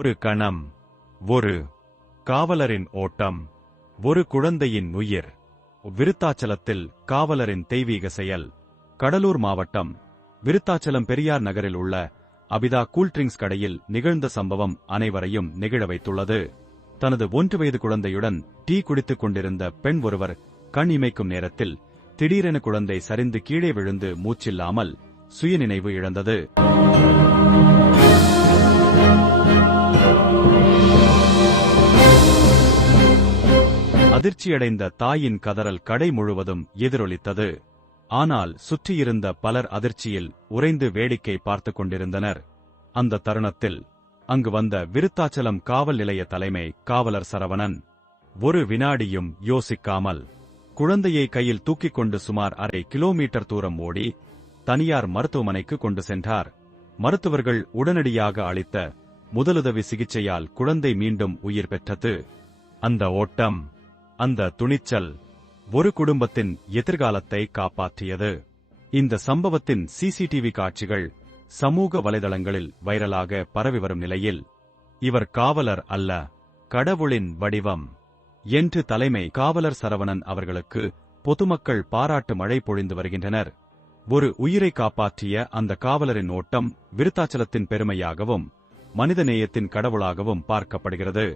ஒரு கணம், ஒரு காவலரின் ஓட்டம், ஒரு குழந்தையின் உயிர். விருத்தாச்சலத்தில் காவலரின் தெய்வீக செயல். கடலூர் மாவட்டம் விருத்தாச்சலம் பெரியார் நகரில் உள்ள அபிதா கூல்ட்ரிங்க்ஸ் கடையில் நிகழ்ந்த சம்பவம் அனைவரையும் நெகிழ வைத்துள்ளது. தனது 1 வயது குழந்தையுடன் டீ குடித்துக் கொண்டிருந்த பெண் ஒருவர் கண் இமைக்கும் நேரத்தில் திடீரென குழந்தை சரிந்து கீழே விழுந்து மூச்சில்லாமல் சுயநினைவு இழந்தது. அதிர்ச்சியடைந்த தாயின் கதறல் கடை முழுவதும் எதிரொலித்தது. ஆனால் சுற்றியிருந்த பலர் அதிர்ச்சியில் உறைந்து வேடிக்கை பார்த்துக் கொண்டிருந்தனர். அந்த தருணத்தில் அங்கு வந்த விருத்தாச்சலம் காவல் நிலைய தலைமை காவலர் சரவணன் ஒரு வினாடியும் யோசிக்காமல் குழந்தையை கையில் தூக்கிக் கொண்டு சுமார் 1/2 கிலோமீட்டர் தூரம் ஓடி தனியார் மருத்துவமனைக்கு கொண்டு சென்றார். மருத்துவர்கள் உடனடியாக அளித்த முதலுதவி சிகிச்சையால் குழந்தை மீண்டும் உயிர் பெற்றது. அந்த ஓட்டம், அந்த துணிச்சல் ஒரு குடும்பத்தின் எதிர்காலத்தை காப்பாற்றியது. இந்த சம்பவத்தின் சிசிடிவி காட்சிகள் சமூக வலைதளங்களில் வைரலாக பரவி வரும் நிலையில், இவர் காவலர் அல்ல, கடவுளின் வடிவம் என்று தலைமை காவலர் சரவணன் அவர்களுக்கு பொதுமக்கள் பாராட்டு மழை பொழிந்து வருகின்றனர். ஒரு உயிரை காப்பாற்றிய அந்த காவலரின் ஓட்டம் விருத்தாச்சலத்தின் பெருமையாகவும் மனிதநேயத்தின் கடவுளாகவும் பார்க்கப்படுகிறது.